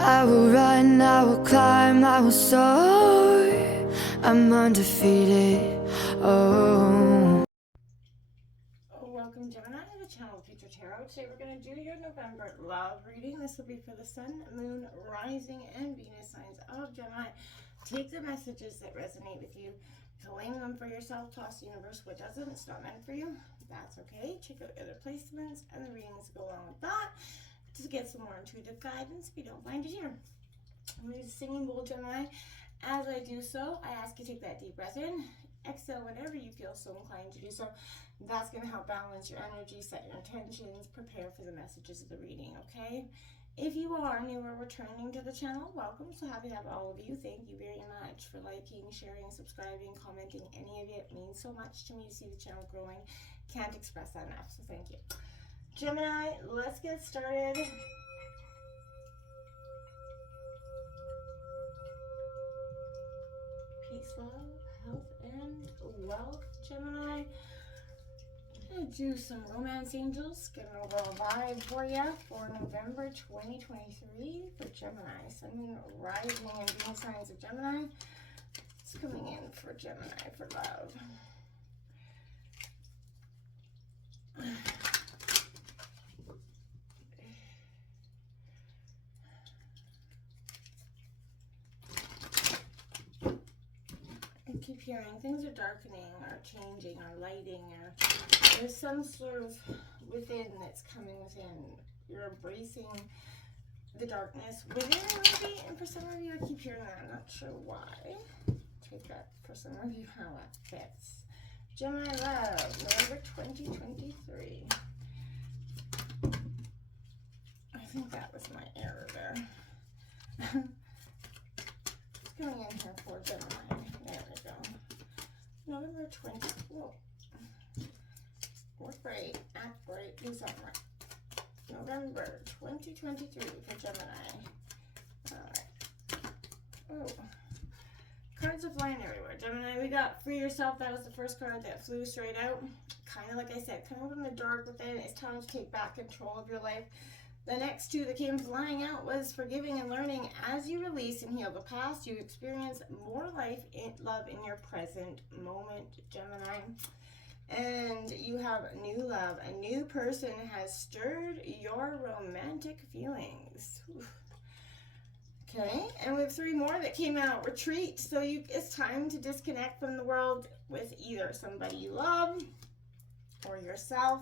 I will run, I will climb, I will soar. I'm undefeated. Oh. Welcome, Gemini, to the channel Future Tarot. Today we're going to do your November love reading. This will be for the Sun, Moon, Rising, and Venus signs of Gemini. Take the messages that resonate with you, claim them for yourself, toss the universe what doesn't. It's not meant for you. That's okay. Check out other placements and the readings that go along with that to get some more intuitive guidance if you don't find it here. I'm going to use a singing bowl, Gemini. As I do so, I ask you to take that deep breath in, exhale whenever you feel so inclined to do so. That's going to help balance your energy, set your intentions, prepare for the messages of the reading, okay? If you are new or returning to the channel, welcome. So happy to have all of you. Thank you very much for liking, sharing, subscribing, commenting. Any of it means so much to me to see the channel growing. Can't express that enough, so thank you. Gemini, let's get started. Peace, love, health, and wealth, Gemini. I'm going to do some romance angels, get an overall vibe for you for November 2023 for Gemini. Sun, Moon, Rising, and Venus signs of Gemini. It's coming in for Gemini for love. I keep hearing things are darkening or changing or lighting, or there's some sort of within that's coming within. You're embracing the darkness within, maybe, and for some of you I keep hearing that. I'm not sure why. Take that for some of you how that fits. Gemini love, November 2023. I think that was my error there. It's coming in here for Gemini. There we go. November 20. Whoa. Work great. Act great. Do something right. November 2023 for Gemini. Alright. Oh. Cards are flying everywhere. Gemini, we got Free Yourself. That was the first card that flew straight out. Kind of like I said, kind of in the dark within. It's time to take back control of your life. The next two that came flying out was Forgiving and Learning. As you release and heal the past, you experience more love in your present moment, Gemini. And you have new love. A new person has stirred your romantic feelings. Oof. Okay, and we have three more that came out. Retreat. So it's time to disconnect from the world with either somebody you love or yourself.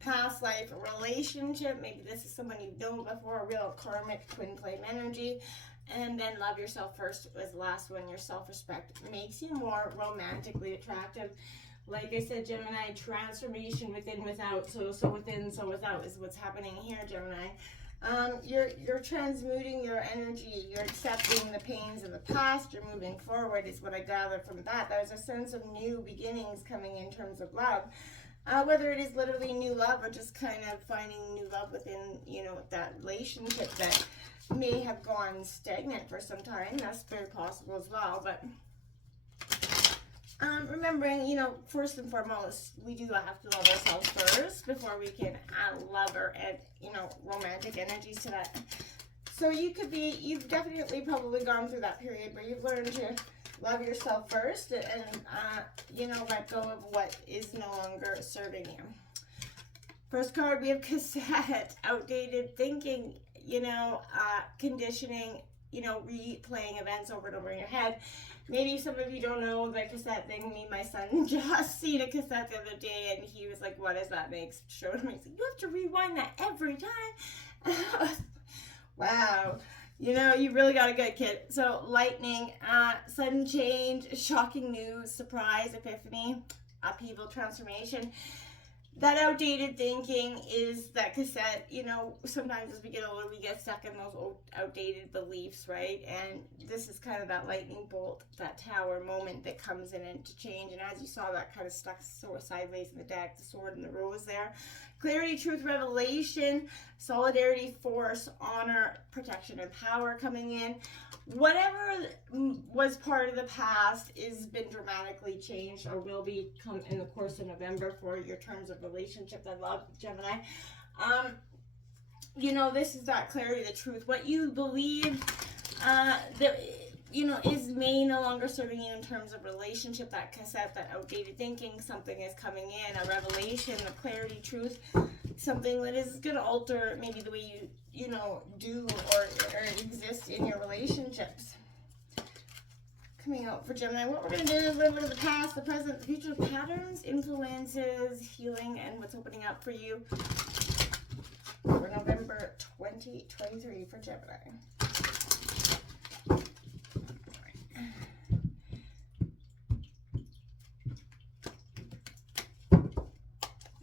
Past life relationship, maybe this is someone you've known before, a real karmic twin flame energy. And then love yourself first was the last one. Your self-respect makes you more romantically attractive. Like I said, Gemini, transformation within, without. So within, so without is what's happening here, Gemini. You're transmuting your energy. You're accepting the pains of the past. You're moving forward is what I gather from that. There's a sense of new beginnings coming in terms of love. Whether it is literally new love or just kind of finding new love within, you know, that relationship that may have gone stagnant for some time. That's very possible as well. But remembering, you know, first and foremost, we do have to love ourselves first before we can add love or add, you know, romantic energies to that. So you've definitely probably gone through that period where you've learned to love yourself first and, you know, let go of what is no longer serving you. First card, we have Cassette. Outdated thinking, you know, conditioning, you know, replaying events over and over in your head. Maybe some of you don't know the cassette thing. Me and my son just seen a cassette the other day, and he was like, what does that make? Showed him. He's like, you have to rewind that every time. Wow. You know, you really got a good kid. So, lightning, sudden change, shocking news, surprise, epiphany, upheaval, transformation. That outdated thinking is that cassette, you know, sometimes as we get older, we get stuck in those old, outdated beliefs, right? And this is kind of that lightning bolt, that tower moment that comes in and to change. And as you saw, that kind of stuck sort of sideways in the deck, the sword and the rose there. Clarity, truth, revelation, solidarity, force, honor, protection, and power coming in. Whatever was part of the past has been dramatically changed or will become in the course of November for your terms of relationship. I love Gemini. you know, this is that clarity, the truth. What you believe, that, you know, may no longer serving you in terms of relationship, that cassette, that outdated thinking. Something is coming in, a revelation, the clarity, truth, something that is going to alter maybe the way you know, do or exist in your relationships. Coming out for Gemini, what we're going to do is look at the past, the present, the future, patterns, influences, healing, and what's opening up for you for November 2023 for Gemini.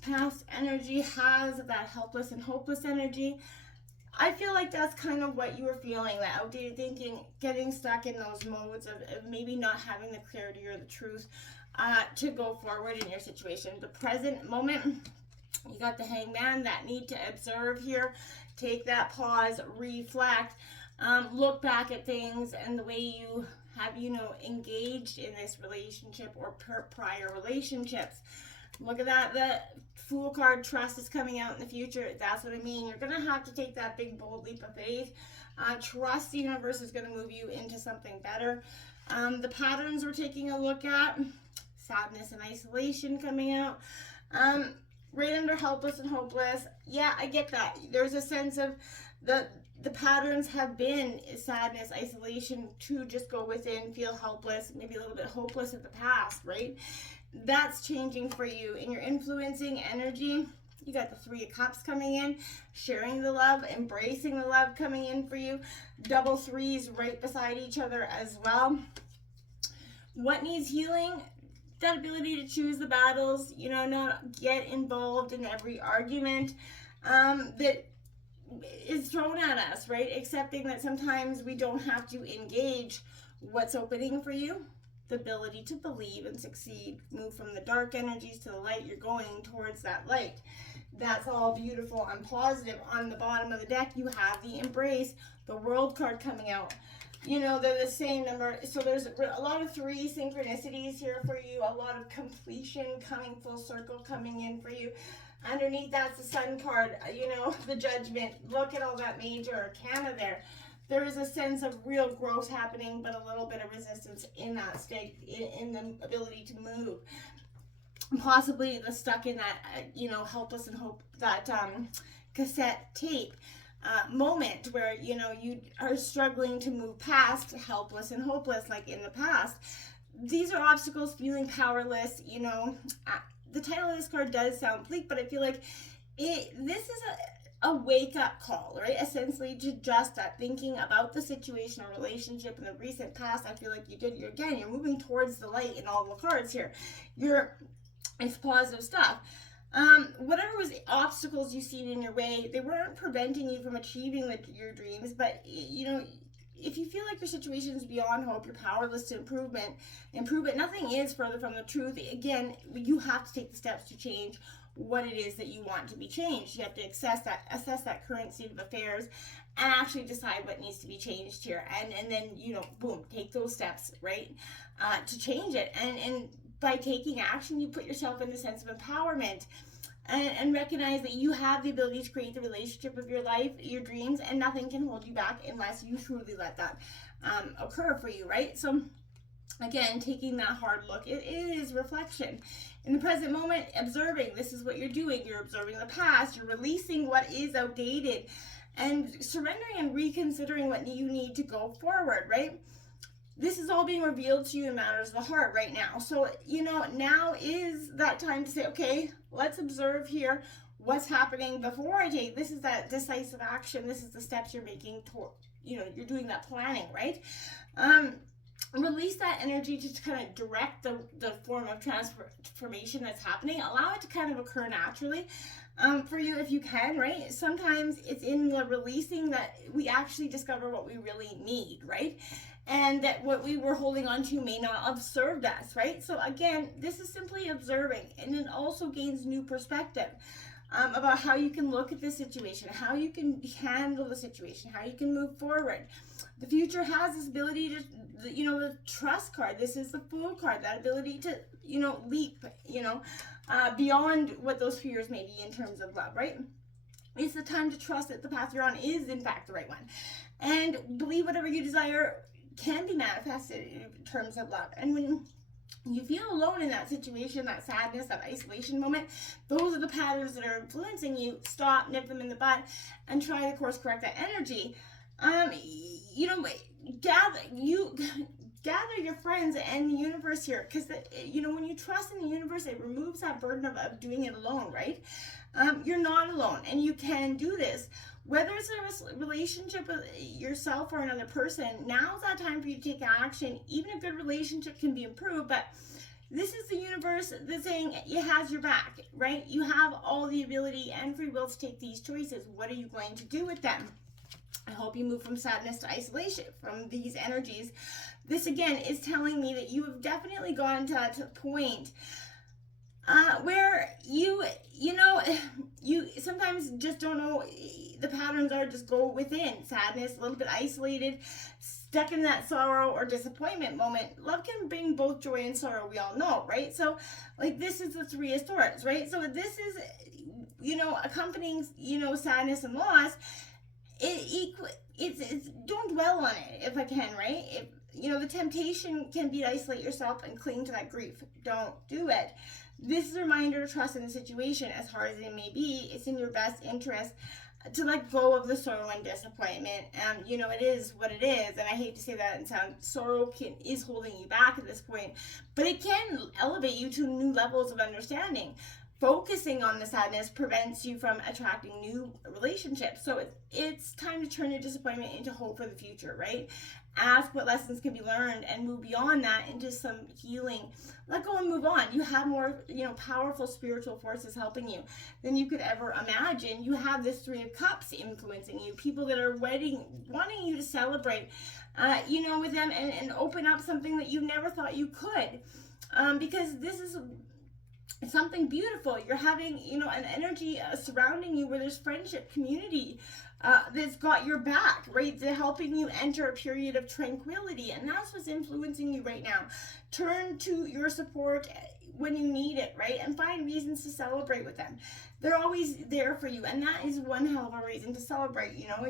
Past energy has that helpless and hopeless energy. I feel like that's kind of what you were feeling, that outdated thinking, getting stuck in those modes of maybe not having the clarity or the truth to go forward in your situation. The present moment, you got the Hangman, that need to observe here, take that pause, reflect, look back at things and the way you have, you know, engaged in this relationship or prior relationships. Look at that, the Fool card, trust is coming out in the future. That's what I mean. You're going to have to take that big, bold leap of faith. Trust the universe is going to move you into something better. The patterns we're taking a look at, sadness and isolation coming out. Right under helpless and hopeless. Yeah, I get that. There's a sense of the patterns have been sadness, isolation, to just go within, feel helpless, maybe a little bit hopeless at the past, right? That's changing for you. In your influencing energy, you got the Three of Cups coming in, sharing the love, embracing the love coming in for you. Double threes right beside each other as well. What needs healing? That ability to choose the battles, you know, not get involved in every argument that is thrown at us, right? Accepting that sometimes we don't have to engage what's opening for you. The ability to believe and succeed, move from the dark energies to the light. You're going towards that light. That's all beautiful and positive. On the bottom of the deck, you have the Embrace, the World card coming out. You know, they're the same number. So there's a lot of 3 synchronicities here for you. A lot of completion coming full circle coming in for you. Underneath, that's the Sun card. You know, the Judgment. Look at all that major arcana there. There is a sense of real growth happening, but a little bit of resistance in that state, in the ability to move. Possibly the stuck in that, you know, helpless and hope, that cassette tape moment where, you know, you are struggling to move past helpless and hopeless like in the past. These are obstacles, feeling powerless, you know. The title of this card does sound bleak, but I feel like this is a wake-up call, right? Essentially to just that thinking about the situation or relationship in the recent past. I feel like you're moving towards the light in all the cards here. It's positive stuff. Whatever was obstacles you've seen in your way, they weren't preventing you from achieving your dreams, but, you know, if you feel like your situation is beyond hope, you're powerless to improve it, nothing is further from the truth. Again, you have to take the steps to change what it is that you want to be changed. You have to assess that current state of affairs and actually decide what needs to be changed here. And then, you know, boom, take those steps, right, to change it. And by taking action, you put yourself in a sense of empowerment and recognize that you have the ability to create the relationship of your life, your dreams, and nothing can hold you back unless you truly let that occur for you, right? So again, taking that hard look, it is reflection. In the present moment, observing, this is what you're doing. You're observing the past, you're releasing what is outdated, and surrendering and reconsidering what you need to go forward, right? This is all being revealed to you in matters of the heart right now. So, you know, now is that time to say, okay, let's observe here what's happening before I take. This is that decisive action. This is the steps you're making toward, you know, you're doing that planning, right? Release that energy to kind of direct the form of transformation that's happening. Allow it to kind of occur naturally for you if you can, right? Sometimes it's in the releasing that we actually discover what we really need, right? And that what we were holding on to may not have served us, right? So again, this is simply observing, and it also gains new perspective about how you can look at this situation, how you can handle the situation, how you can move forward. The future has this ability to, you know, the trust card. This is the Fool card, that ability to, you know, leap, you know, beyond what those fears may be in terms of love, right? It's the time to trust that the path you're on is in fact the right one. And believe whatever you desire can be manifested in terms of love. And when you feel alone in that situation, that sadness, that isolation moment, those are the patterns that are influencing you. Stop, nip them in the bud, and try to course correct that energy. You know, gather your friends and the universe here, because you know, when you trust in the universe, it removes that burden of doing it alone, right? You're not alone, and you can do this. Whether it's a relationship with yourself or another person, now's that time for you to take action. Even a good relationship can be improved, but this is the universe that's saying it has your back, right? You have all the ability and free will to take these choices. What are you going to do with them? I hope you move from sadness to isolation from these energies. This again is telling me that you have definitely gotten to a point where you sometimes just don't know. The patterns are just go within sadness, a little bit isolated, stuck in that sorrow or disappointment moment. Love can bring both joy and sorrow, we all know, right? So like, this is the Three of Swords, right? So this is, you know, accompanying, you know, sadness and loss. It's don't dwell on it if I can, right? If, you know, the temptation can be to isolate yourself and cling to that grief. Don't do it. This is a reminder to trust in the situation. As hard as it may be, it's in your best interest to let go of the sorrow and disappointment. You know, it is what it is, and I hate to say that and sound, sorrow is holding you back at this point, but it can elevate you to new levels of understanding. Focusing on the sadness prevents you from attracting new relationships. So it's time to turn your disappointment into hope for the future, right? Ask what lessons can be learned and move beyond that into some healing. Let go and move on. You have more, you know, powerful spiritual forces helping you than you could ever imagine. You have this Three of Cups influencing you. People that are wanting you to celebrate, you know, with them and open up something that you never thought you could. Because this is something beautiful. You're having, you know, an energy surrounding you where there's friendship, community that's got your back, right? They're helping you enter a period of tranquility, and that's what's influencing you right now. Turn to your support when you need it, right? And find reasons to celebrate with them. They're always there for you, and that is one hell of a reason to celebrate. You know,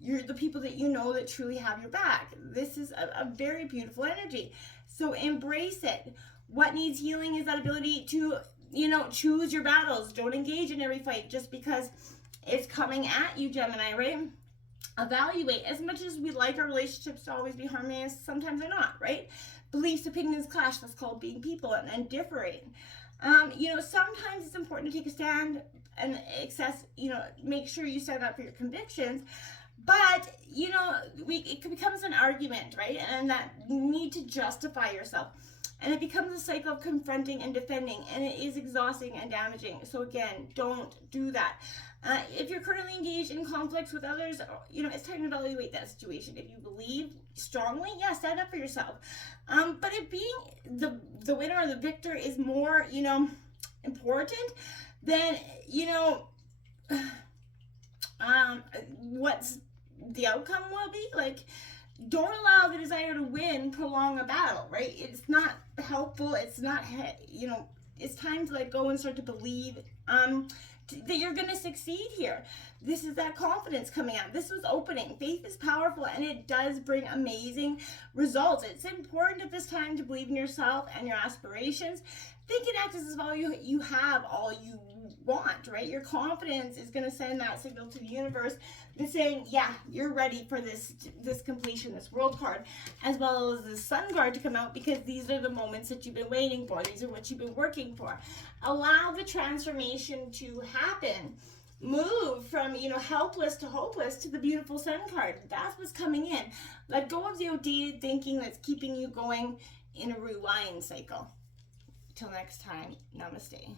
you're the people that you know that truly have your back. This is a very beautiful energy. So embrace it. What needs healing is that ability to, you know, choose your battles. Don't engage in every fight just because it's coming at you, Gemini, right? Evaluate. As much as we like our relationships to always be harmonious, sometimes they're not, right? Beliefs, opinions clash. That's called being people and differing. You know, sometimes it's important to take a stand and make sure you stand up for your convictions. But, you know, it becomes an argument, right? And that need to justify yourself. And it becomes a cycle of confronting and defending, and it is exhausting and damaging. So again, don't do that. If you're currently engaged in conflicts with others, you know, it's time to evaluate that situation. If you believe strongly, yeah, stand up for yourself. But if being the winner or the victor is more, you know, important, then, you know, what's the outcome will be, like, don't allow the desire to win prolong a battle, right? It's not helpful. It's not, you know, it's time to let go and start to believe that you're going to succeed here. This is that confidence coming out. This was opening. Faith is powerful, and it does bring amazing results. It's important at this time to believe in yourself and your aspirations. Think and act as if all you have, all you want, right? Your confidence is going to send that signal to the universe that's saying, yeah, you're ready for this completion, this world card, as well as the sun card to come out, because these are the moments that you've been waiting for. These are what you've been working for. Allow the transformation to happen. Move from, you know, helpless to hopeless to the beautiful sun card. That's what's coming in. Let go of the outdated thinking that's keeping you going in a rewind cycle. Till next time, namaste.